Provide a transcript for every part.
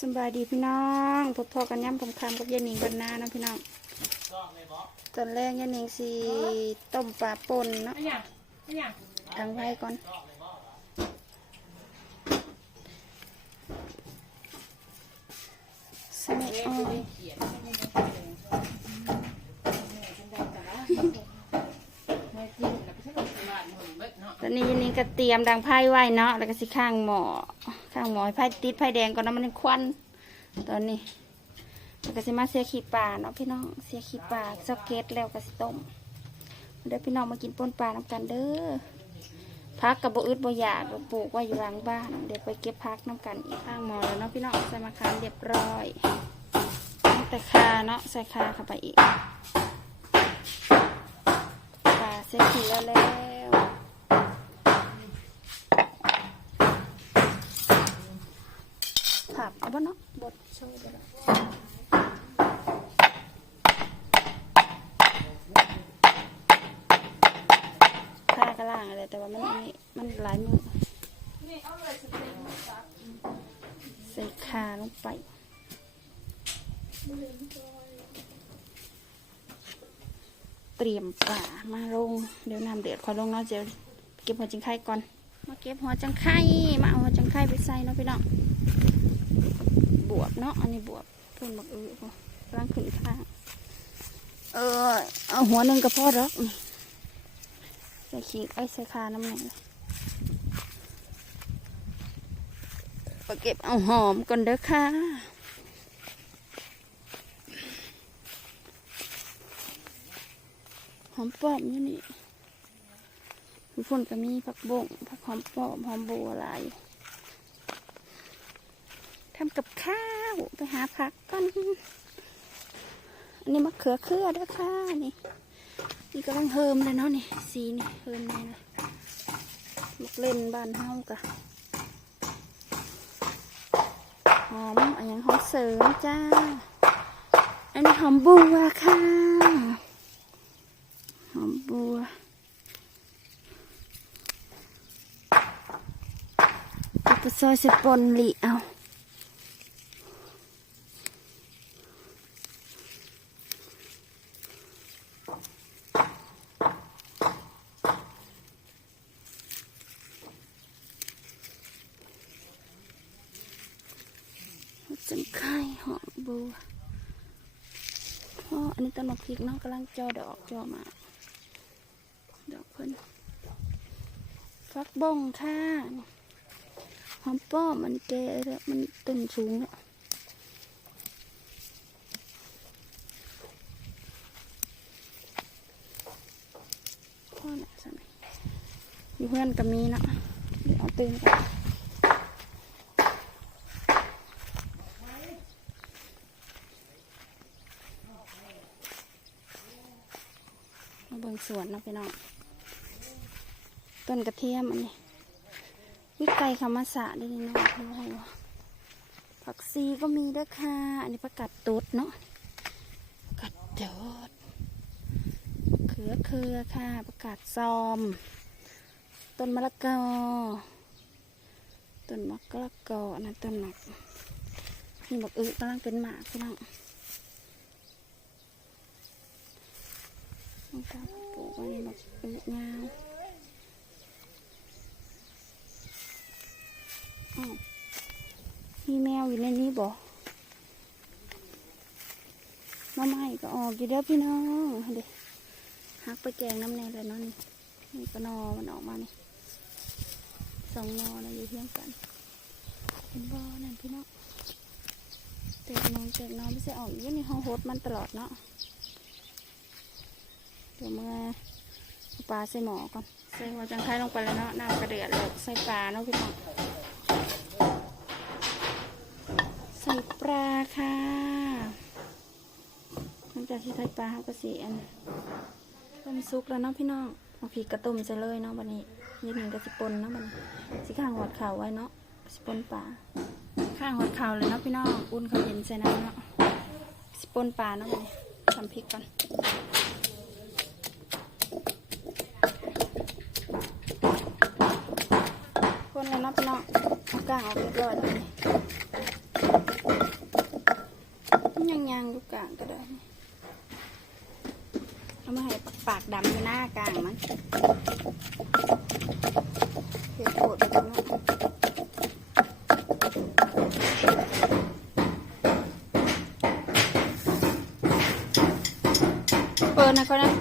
สำบายดีพี่น้องพบพอกันย่ำคำคำกับยายหนิงบรรณาเนาะพี่น้องตอนแรกยายหนิงสีต้มปลาป่นเนาะอันยังอันยังทางไว้ก่อนสมัยอ่อนตอนนี้ยายหนิงก็เตรียมดังไพ่ไว้เนาะแล้วก็สิข้างหมอ ข้างหมอให้ไพ่ติดไพ่แดงก่อนนะมันควันตอนนี้แล้วก็สิมาเสียขี้ปลาเนาะพี่น้องเสียขี้ปลาซอกเก็ตแล้วก็สิต้มเดี๋ยวพี่น้องมากินป่นปลาน้ำกันเด้อพักกับบอึดบอยากปลูกไว้อยู่หลังบ้าน เดี๋ยวไปเก็บพักน้ำกันอีกข้างหมอแล้วเนาะพี่น้องใส่มะขามเรียบร้อยแต่คาเนาะใส่คาเข้าไปอีกปลาเสร็จทีแล้วแล้ว ผักเอาบ้เนาะบดโชว์ไปแล้วคากระล่างอะไรแต่ว่ามันอันนี้มันหลายมือใส่คาลงไปเตรียมป่ามาลงเดี๋ยวน้ำเดือดขอลงเนาะเดี๋ยวเก็บหัวจังไข่ก่อน มาเก็บหัวจังไข่มาเอาหัวจังไข่ไปใส่เนาะพี่น้อง บวบเนาะ อันนี้บวบเพิ่นบอกเออพอกำลังขึ้นข้าง เออ เอาหัวหนึ่งกระเพาะรอกใส่ขิงไอ้ใส่คาน้ำหนึ่งไปเก็บเอาหอมก่อนเด้อค่ะหอมปอมอยู่นี่ทุกคนก็มีผักบงผักหอมปอมหอมบัวหลาย ทำกับข้าวไปหาผักก่อนอันนี้มะเขือเครือด้วยค่ะนี่นี่ก็ต้องเฮิมเลยเนาะนี่สีนี่เฮิมเลยนะมักเล่นบ้านเฮากะหอมอันยังหอมเสริมจ้า อันนี้หอมบัวค่ะ หอมบัวเอาไปซอยเสร็จปนหลีเอา จังไข่หอมบัวอ๋ออันนี้ต้นมะพริกเนาะกำลังจอดอกจอมาดอกเพิ่นฟักบงค่ะหอมป้อมมันแก่แล้วมันต้นสูงแล้วพ่อน่ะสมัยอยู่เพื่อนกับมีเนาะเดี๋ยวเอาตื่นก่อนมาเบิ่งสว นาะพี่น้องต้นกระเทียมอันนี้วิไก่คำมาสะได้นี่เนะดูให้วะผักซีก็มีด้วยค่ะ อันนี้ผักกัดตูดเนาะผักกัดตูดเขือเคือค่ะผักกาดซอม ต้นมะละกอต้นมะละกอันนั้นต้นหมักนี่บอกอึกำลังเป็นหมากพี่น้องต้อง การปลูกไว้ในบอกอึงามอ้าวมีแมวอยู่ในนี้บ่มาใหม่ก็ออกอยู่เด้อพี่น้องเด็หักไปแกงน้ำแน่เลยเนาะนี่นี่ก็นอมันออกมานี่สองนอนะอยู่เทียงกันเป็นบ่อนั่นพี่น้องเตกนอนเตกนอนไม่ใช่ออกอยู่ในห้องโฮสมันตลอดเนาะ เดี๋ยวมาเอาปลาใส่หมอก่อนใส่หัวจังไคลงไปแล้วเนาะน้ำกระเดือดเลยใส่ปลาเนาะพี่น้องใส่ปลาค่ะหลังจากที่ใส่ปลาเขาก็สีอันต้มซุกแล้วเนาะพี่น้องเอาผีกระต้มใส่เลยเนาะวันนี้เย็นหนึ่งก็สิปนเนาะวันนี้สิข้างหัวเข่าไว้เนาะสิปนปลาข้างหัวเข่าเลยเนาะพี่น้องอุ่นเขาวเย็นใส่น้ำเนาะสิปนปลาเนาะวันนี้ทำพริกก่อนะพี่น้องเอากางออกเรียบร้อยแล้วนี่ยังยังดูกลางก็ได้เอามาให้ปากดำอยู่หน้ากลางมันเห็ดโคตรแบบนี้เปิดนะเขานะ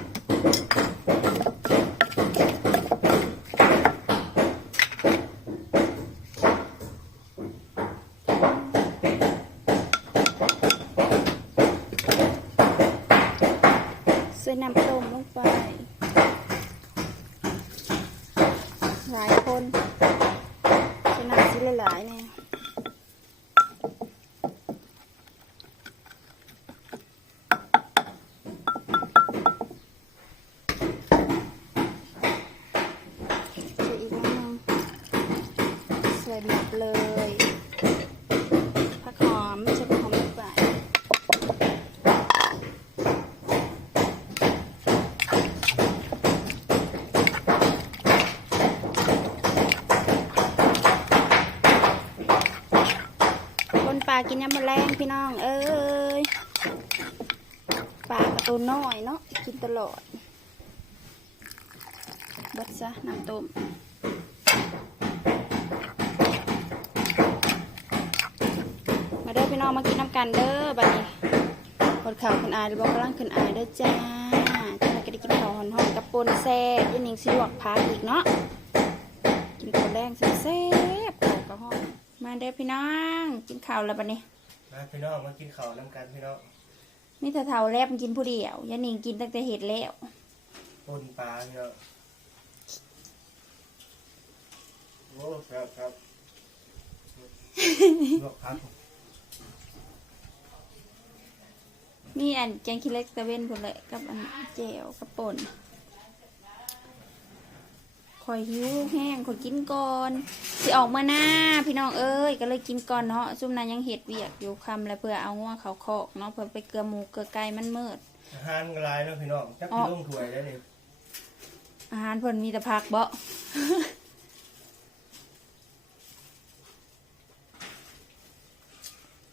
กินยำมะแรงพี่น้อง เอ้ยปลากระตูนน้อยเนาะกินตลอดบดซะน้ำต้มมาเด้อพี่น้องมากินน้ำกันเด้อบัดนี้คนข่าวขึ้นอายหรือบอกกำลังขึ้นอายเด้อจ้าจะมาก็ได้กินข้าวหอนๆกับปนแซ่บยันนิงสิวกพักอีกเนาะกินข้าวแดงแซ่บๆข้าวกระห้อน มาเด้อพี่น้อง กินข้าวแล้วบัดนี้มาพี่น้องมากินข้าวน้ำกันพี่น้องมีแต่เท่าแลบกินผู้เดียวยันนิงกินตั้งแต่เห็ดแล้วปนปลาพี่น้องโอ้ครับครับลวกผักมีอันแกงขี้เล็กตะเว้นคนเลยกับอันแจ่วกับป่น คอยหิวแห้งคอยกินก่อนสิออกมาหน้าพี่น้องเอ้ยก็เลยกินก่อนเนาะซุ่มนั้นยังเห็ดเวียกอยู่คำแล้วเพื่อเอางัวเขาคอกเนาะเพื่อไปเกลือหมูเกลือไก่มันมืดอาหารกลายเนาะพี่น้องจักอ๋อกินลงถ้วยได้เลยอาหารเพิ่นมีแต่ผักเบาะ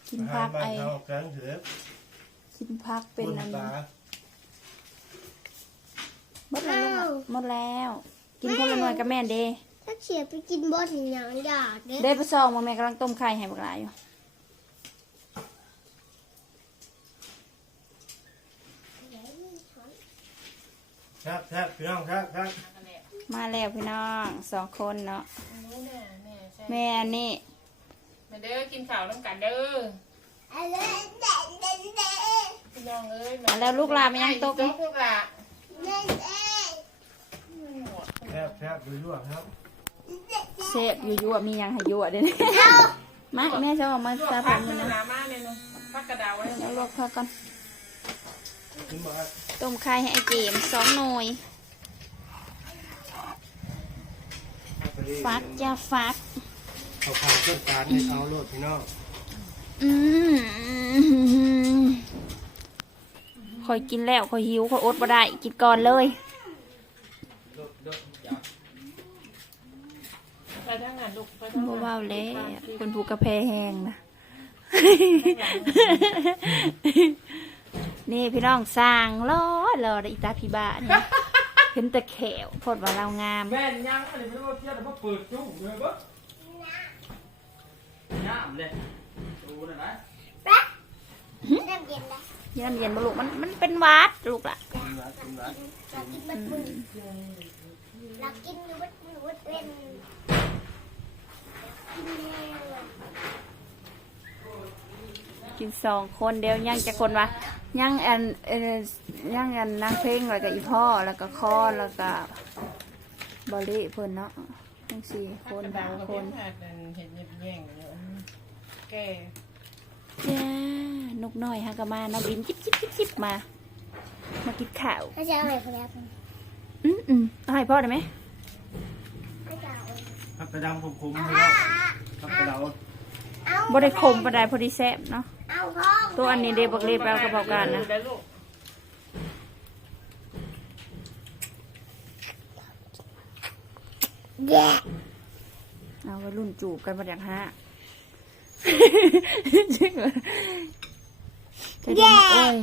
กินอาหาผัรกบ้านไอเขากลางเถือกกินผักเป็นปนอันปลาหมดแล้วลูกอะหมดแล้ว กินคนละหน่วยกับแม่นเด้ถ้าเขียไปกินบอสอย่างอยากเด้เด้ไปซองมาแม่กำลังต้มไข่ให้บักหลายอยู่ครับครับพี่น้องครับครับมาแล้วพี่น้องสองคนเนาะนี่น่ะแม่ใช่แม่อันนี่มาเด้อกินข้าวน้ำกันเด้ออะไรเด็ดเด็ดเด็ดพี่น้องเอ้ยมาแล้วลูกหลานมันยังตกตอยู่กลูกหลาน เด็ดเด็ด ครั บครับดูยั่วครับเซฟอยู่ยั่วมีหยังให้ยั่วเด้มาแม่จะออกมาลวกตาผัผักกนี่นี่นะนะมาเลยเนาะผักกระดาวไว้เดี๋ยวลวกผักก่อนกินบ่ครับต้มไข่ให้ไอเจมส์สองหน่วยฟักจ้าฟักเขาพาเครื่องการให้เอาโลดพี่น้องอืมคอยกินแล้วคอยหิวคอยอดบ่ได้ กินก่อนเลย ไปทางนั้นลูกไปทาง บ่นั้นเบาแล้วคนผูกกระเพแห้งนะ นี่พี่น้องสร้างรอรอได้อีตาพี่บ้านี่เห็นแต่แขวโพดว่าเรางามแม่นยังอะไรไม่รู้ว่าเที่ยวแต่ว่าเปิดจุ้งเลยปะย่ามเลยดูหน่อยนะน้ำเย็นนะเย็นเย็นบ่ลูกมันมันเป็นหวัดลูกล่ะกินรัดกินรัดเรากินบัดมือเรากินอยู่บัดมือบัดเว้น กินแห้งเลยกินสองคนเดียวยังจะคนวะยังอันเอ่อยังอันนางเพลงแล้วก็อีพ่อแล้วก็คอแล้วก็บอลลี่เพิ่นเนาะทั้งสี่คผักนกระดาหาวคเห็นนผักนั่นเห็นเย็บแย่งอยู่แก่จ้านกน้อยฮะก็มาเนาะบินจิบจิบจิบจิบมา มากินข้าวถ้าจะเอาอะไรก็แล้วอืมอืมเอาให้พ่อได้ไหมถ้าจะเอาค รับกระดังผมคุมพี่น้องครับกระเดาเอาบ่ได้คมปานใดพอดีแซ่บเนาะเอาห้องตัวอันนี้เดบักเล็บแล้วกระเพราการนะได้ลูกแย่เอาไว้รุ่นจูบกันมาอย่างฮะใจดีมากเอ้ย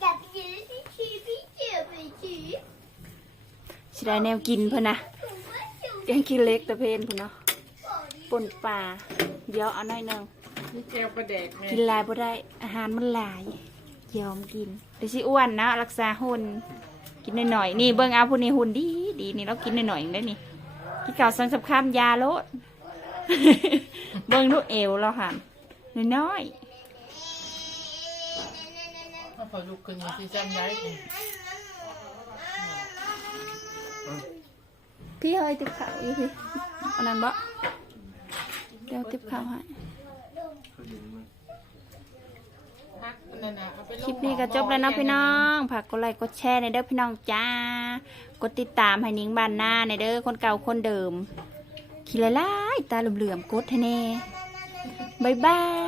อยากกินที่ชีพี่เจียวไปชีสิได้แนวกินเพิ่นนะถูกไหมถูก แกงขี้เล็กตะเพนพุ่นเนาะปนปลาเดี๋ยวเอาหน่อยหนึงนี่เจลประเด็กแม่กินหลายบ่ได้อาหารมันหลายยอมกินเดี๋ยวสิอ้วนนะรักษาหุ่นกินหน่อยๆนี่เบิ่งเอาผู้นี้หุ่นดีดีนี่เรากินหน่อยๆได้นี่กินข้าวสังสับข้ามยาโลด เบิ่งดูเอวเราค่ะน้อยถ้าพอลุกขึ้นมาสิจำย้ายอีก ๆ พี่เฮ้ยติบข้าวอยู่พี่อันนั้นบ่เดี๋ยวติบข้าวให้เขาเห็นมันพักนั่นน่ะเอาไปลงคลิปนี้ก็จบแล้วเนาะพี่น้องฝากกดไลค์กดแชร์ในเด้อพี่น้องจ้ากดติดตามให้นิ้งบานหน้าในเด้อคนเก่าคนเดิมขี้ละลายตาเหลื่อมๆกดให้แน่บายบาย